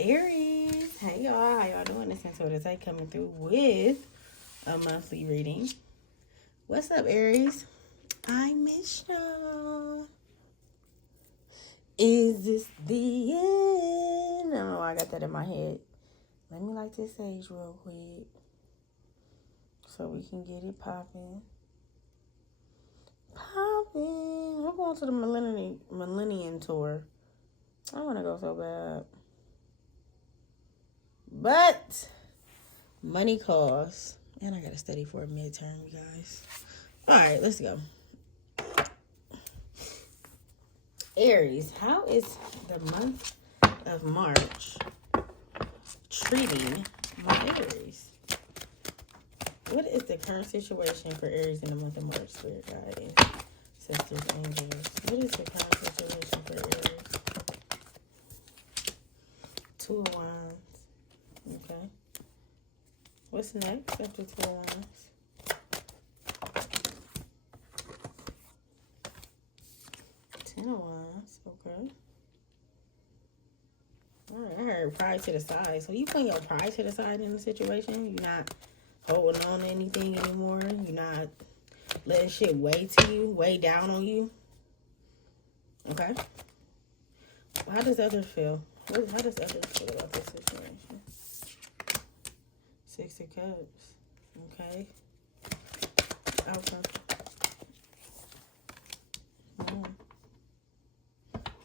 Aries, hey y'all, how y'all doing? This is Antoinette coming through with a monthly reading. What's up, Aries? I miss y'all. Is this the end? I don't know why I got that in my head. Let me light this sage real quick so we can get it popping. We're going to the Millennium Tour. I want to go so bad. But money calls. And I got to study for a midterm, you guys. All right, let's go. Aries, how is the month of March treating my Aries? What is the current situation for Aries in the month of March, Spirit Guide, Sisters, Angels? What is the current situation for Aries? 2 of Wands. Okay. What's next after 2 of Wands? 10 of Wands. Okay. Alright, I heard pride to the side. So you putting your pride to the side in the situation? You're not holding on to anything anymore? You're not letting shit weigh down on you? Okay. Well, how does others feel? How does others feel about this situation? 6 of Cups. Okay.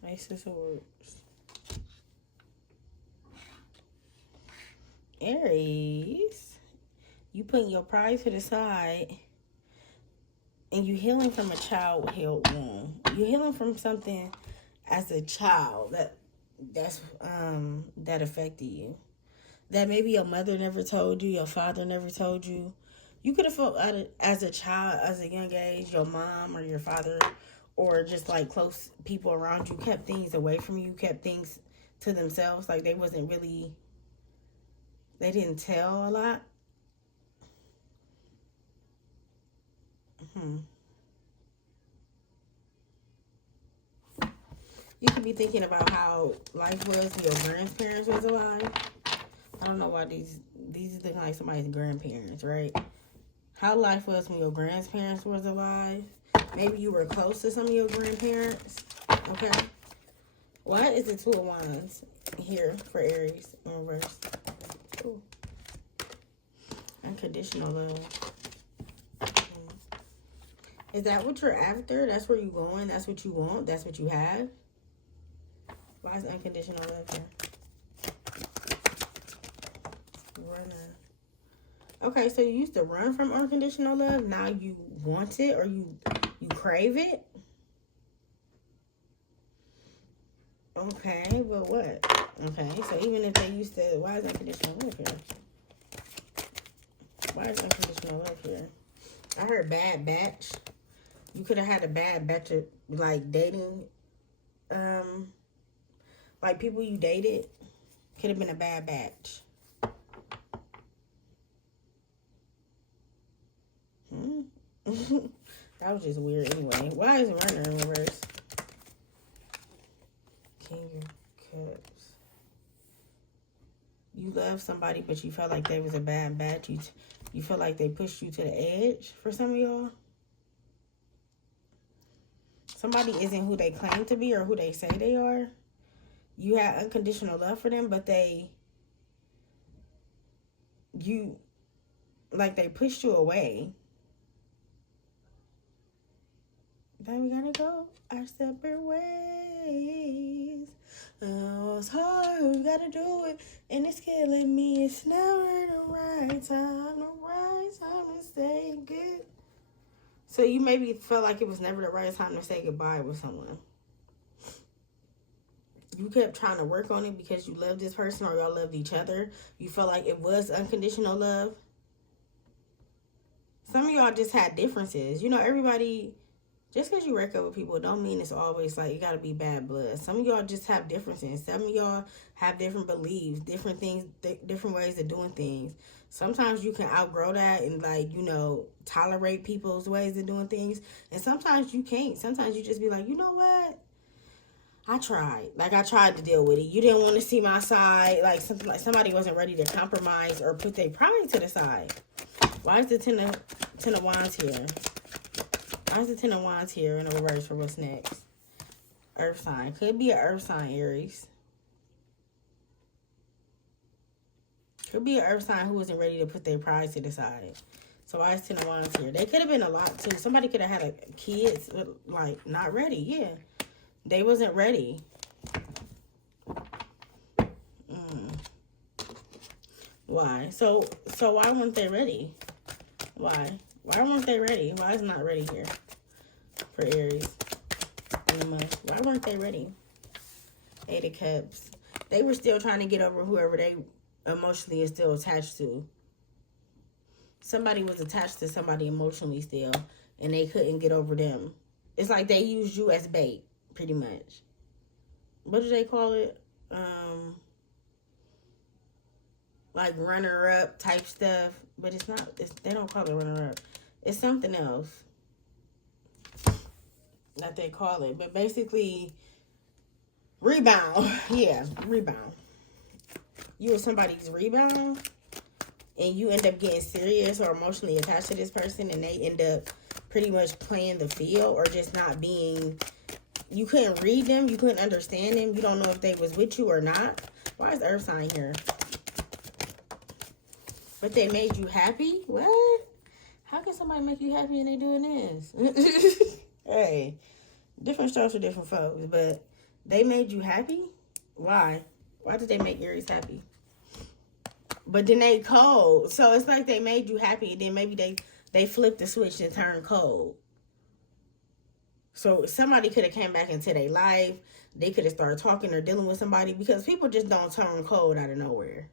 Ace of Swords. Aries, you putting your pride to the side and you healing from a childhood wound. You healing from something as a child that affected you. That maybe your mother never told you, your father never told you. You could have felt as a child, as a young age, your mom or your father or just like close people around you kept things away from you, kept things to themselves. Like they didn't tell a lot. You could be thinking about how life was when your grandparents was alive. I don't know why these are looking like somebody's grandparents, right? How life was when your grandparents was alive. Maybe you were close to some of your grandparents. Okay. Why is the 2 of Wands here for Aries in reverse? Ooh. Unconditional love. Is that what you're after? That's where you're going? That's what you want? That's what you have? Why is unconditional love here? Runner. Okay, so you used to run from unconditional love. Now you want it or you crave it? Okay, but what? Okay, so even if they used to, why is unconditional love here? Why is unconditional love here? I heard bad batch. You could have had a bad batch of, like, dating. Like, people you dated could have been a bad batch. That was just weird anyway. Why is runner in reverse? King of Cups. You love somebody, but you felt like they was a bad batch. You feel like they pushed you to the edge for some of y'all. Somebody isn't who they claim to be or who they say they are. You had unconditional love for them, but they pushed you away. Then we gotta go our separate ways. Oh, it's hard, we gotta do it, and it's killing me. It's never the right time to say good. So you maybe felt like it was never the right time to say goodbye with someone. You kept trying to work on it because you loved this person or y'all loved each other. You felt like it was unconditional love. Some of y'all just had differences. You know, everybody, just because you break up with people don't mean it's always like you got to be bad blood. Some of y'all just have differences. Some of y'all have different beliefs, different things, different ways of doing things. Sometimes you can outgrow that and, like, you know, tolerate people's ways of doing things. And sometimes you can't. Sometimes you just be like, you know what? I tried. Like, I tried to deal with it. You didn't want to see my side. Like, something like somebody wasn't ready to compromise or put their pride to the side. Why is the Ten of Wands here? Why is the Ten of Wands here in the reverse for what's next? Earth sign. Could be an earth sign, Aries. Could be an earth sign who wasn't ready to put their pride to the side. So why is Ten of Wands here? They could have been a lot, too. Somebody could have had a kids, like, not ready. Yeah. They wasn't ready. Why? So why weren't they ready? Why? Why weren't they ready? Why is it not ready here for Aries in the month? Why weren't they ready? Eight of Cups. They were still trying to get over whoever they emotionally is still attached to. Somebody was attached to somebody emotionally still, and they couldn't get over them. It's like they used you as bait, pretty much. What do they call it? Like runner-up type stuff. But it's not, they don't call it runner-up. It's something else that they call it. But basically, rebound. Yeah, rebound. You were somebody's rebound, and you end up getting serious or emotionally attached to this person, and they end up pretty much playing the field or just not being, you couldn't read them, you couldn't understand them, you don't know if they was with you or not. Why is Earth sign here? But they made you happy? What? How can somebody make you happy and they doing this? Hey, different strokes for different folks, but they made you happy? Why? Why did they make Aries happy? But then they cold. So it's like they made you happy, and then maybe they flipped the switch and turned cold. So somebody could have came back into their life. They could have started talking or dealing with somebody, because people just don't turn cold out of nowhere.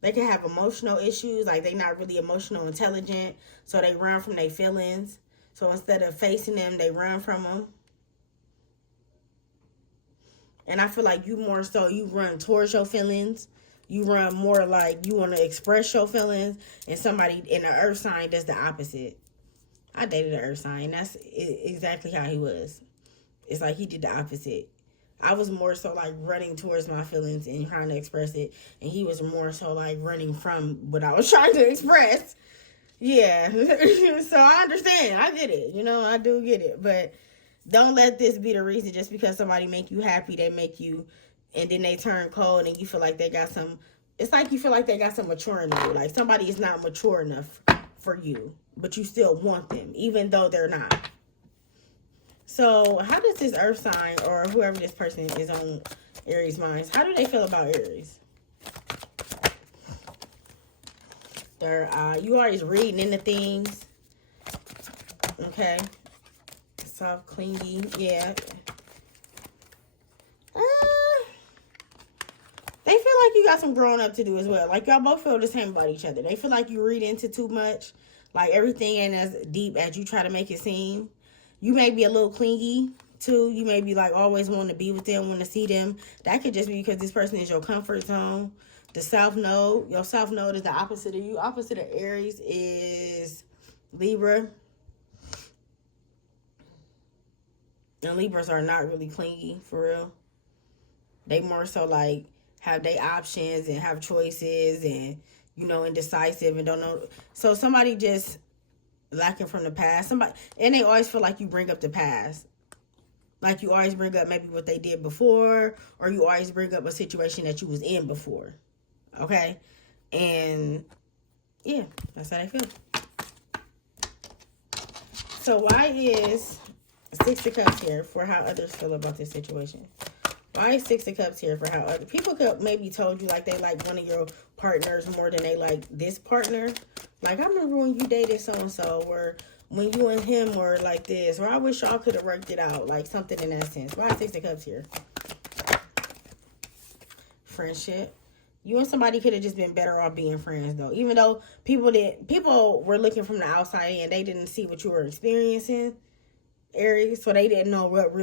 They can have emotional issues, like they not really emotional intelligent, so they run from their feelings. So instead of facing them, they run from them. And I feel like you more so, you run towards your feelings. You run more like you want to express your feelings, and somebody in the earth sign does the opposite. I dated an earth sign. That's exactly how he was. It's like he did the opposite. I was more so like running towards my feelings and trying to express it, and he was more so like running from what I was trying to express. Yeah. So I understand. I get it. You know, I do get it. But don't let this be the reason just because somebody make you happy, they make you, and then they turn cold and you feel like they got some, it's like you feel like they got some maturing in you. Like somebody is not mature enough for you, but you still want them, even though they're not. So how does this earth sign or whoever this person is on Aries' minds, how do they feel about Aries? They're, you always reading into things. Okay. Soft, clingy. Yeah. They feel like you got some growing up to do as well. Like y'all both feel the same about each other. They feel like you read into too much. Like everything ain't as deep as you try to make it seem. You may be a little clingy too. You may be like always wanting to be with them, want to see them. That could just be because this person is your comfort zone. The South Node, your South Node is the opposite of you. Opposite of Aries is Libra. And Libras are not really clingy, for real. They more so like have their options and have choices and, you know, indecisive and don't know. So somebody just lacking from the past. Somebody, and they always feel like you bring up the past. Like you always bring up maybe what they did before, or you always bring up a situation that you was in before. Okay? And yeah, that's how they feel. So why is Six of Cups here for how others feel about this situation? Why is Six of Cups here for how other people could maybe told you like they like one of your partners more than they like this partner? Like, I remember when you dated so-and-so, or when you and him were like this, or I wish y'all could have worked it out, like something in that sense. Why is Six of Cups here? Friendship. You and somebody could have just been better off being friends, though. Even though people were looking from the outside and they didn't see what you were experiencing, Aries, so they didn't know what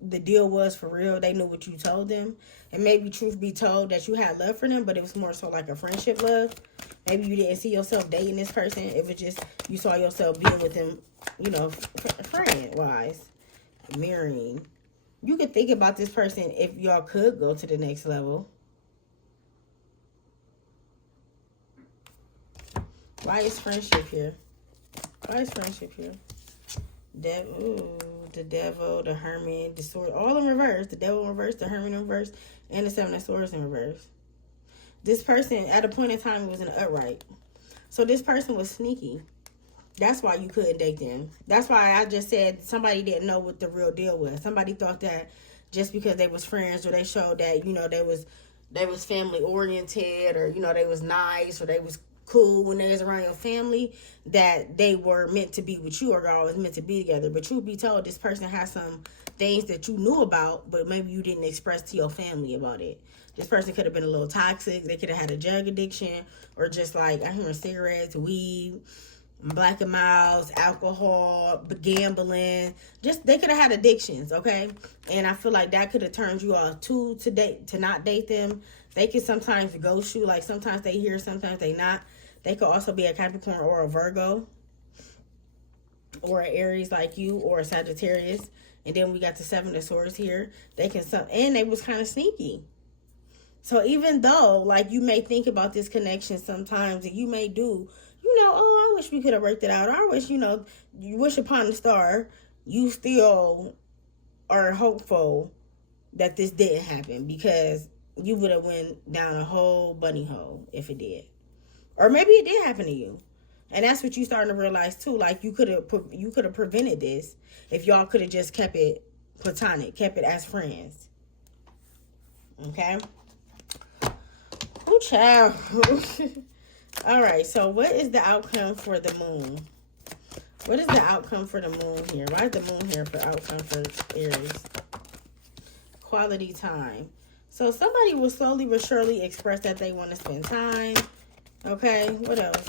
the deal was for real. They knew what you told them. And maybe truth be told that you had love for them, but it was more so like a friendship love. Maybe you didn't see yourself dating this person. It was just you saw yourself being with them, you know, friend-wise. Mirroring. You could think about this person if y'all could go to the next level. Why is friendship here? Why is friendship here? The devil, the hermit, the sword, all in reverse. The devil in reverse, the hermit in reverse, and the seven of swords in reverse. This person, at a point in time, was in an upright. So this person was sneaky. That's why you couldn't date them. That's why I just said somebody didn't know what the real deal was. Somebody thought that just because they was friends, or they showed that, you know, they was family oriented, or, you know, they was nice, or they was cool when they was around your family, that they were meant to be with you, or y'all was meant to be together. But truth be told, this person has some things that you knew about, but maybe you didn't express to your family about it. This person could have been a little toxic. They could have had a drug addiction, or just like, I hear, cigarettes, weed, black and miles, alcohol, gambling. Just, they could have had addictions, okay? And I feel like that could have turned you off to not date them. They could sometimes ghost you. Like, sometimes they hear, sometimes they not. They could also be a Capricorn or a Virgo, or an Aries like you, or a Sagittarius. And then we got the seven of swords here. They can, and they was kind of sneaky. So even though, like, you may think about this connection sometimes, and you may do, you know, oh, I wish we could have worked it out. Or I wish, you know, you wish upon a star, you still are hopeful that this didn't happen, because you would have went down a whole bunny hole if it did. Or maybe it did happen to you. And that's what you starting to realize too. Like, you could have prevented this if y'all could have just kept it platonic, kept it as friends. Okay? Oh, child. All right, so what is the outcome for the moon? What is the outcome for the moon here? Why is the moon here for outcome for Aries? Quality time. So somebody will slowly but surely express that they want to spend time. Okay, what else?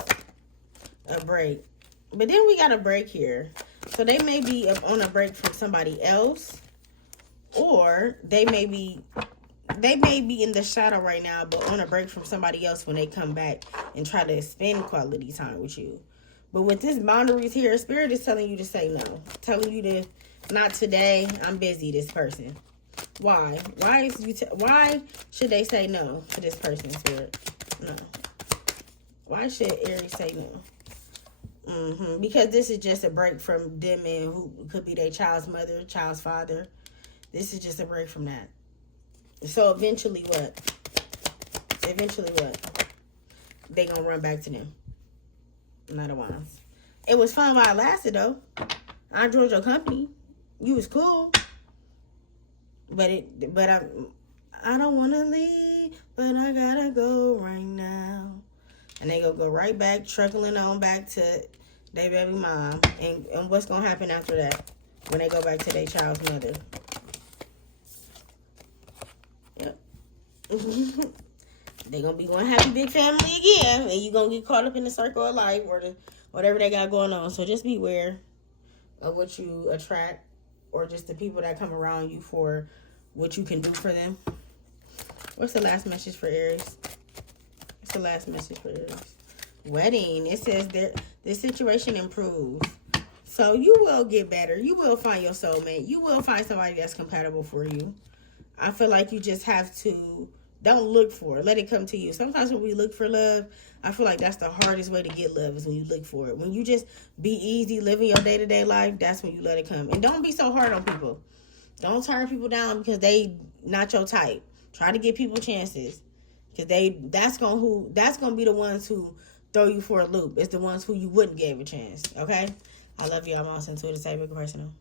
A break. But then we got a break here. So they may be on a break from somebody else, or they may be in the shadow right now, but on a break from somebody else when they come back and try to spend quality time with you. But with this boundaries here, Spirit is telling you to say no. Telling you to, not today, I'm busy, this person. Why? Why should they say no to this person, Spirit? No. Why should Aries say no? Because this is just a break from them and who could be their child's mother, child's father. This is just a break from that. So eventually what? They gonna run back to them. Not a wands. It was fun while it lasted, though. I enjoyed your company. You was cool. But I don't want to leave, but I gotta go right now. And they gonna go right back, truckling on back to their baby mom. And what's gonna happen after that when they go back to their child's mother? Yep. They gonna be one happy big family again, and you gonna get caught up in the circle of life, or whatever they got going on. So just beware of what you attract, or just the people that come around you for what you can do for them. What's the last message for Aries? What's the last message for Aries? Wedding. It says that the situation improves. So you will get better. You will find your soulmate. You will find somebody that's compatible for you. I feel like you just have to, don't look for it. Let it come to you. Sometimes when we look for love, I feel like that's the hardest way to get love, is when you look for it. When you just be easy, living your day-to-day life, that's when you let it come. And don't be so hard on people. Don't turn people down because they not your type. Try to give people chances, because that's gonna be the ones who throw you for a loop. It's the ones who you wouldn't give a chance. Okay? I love you. I'm also into it. It's personal.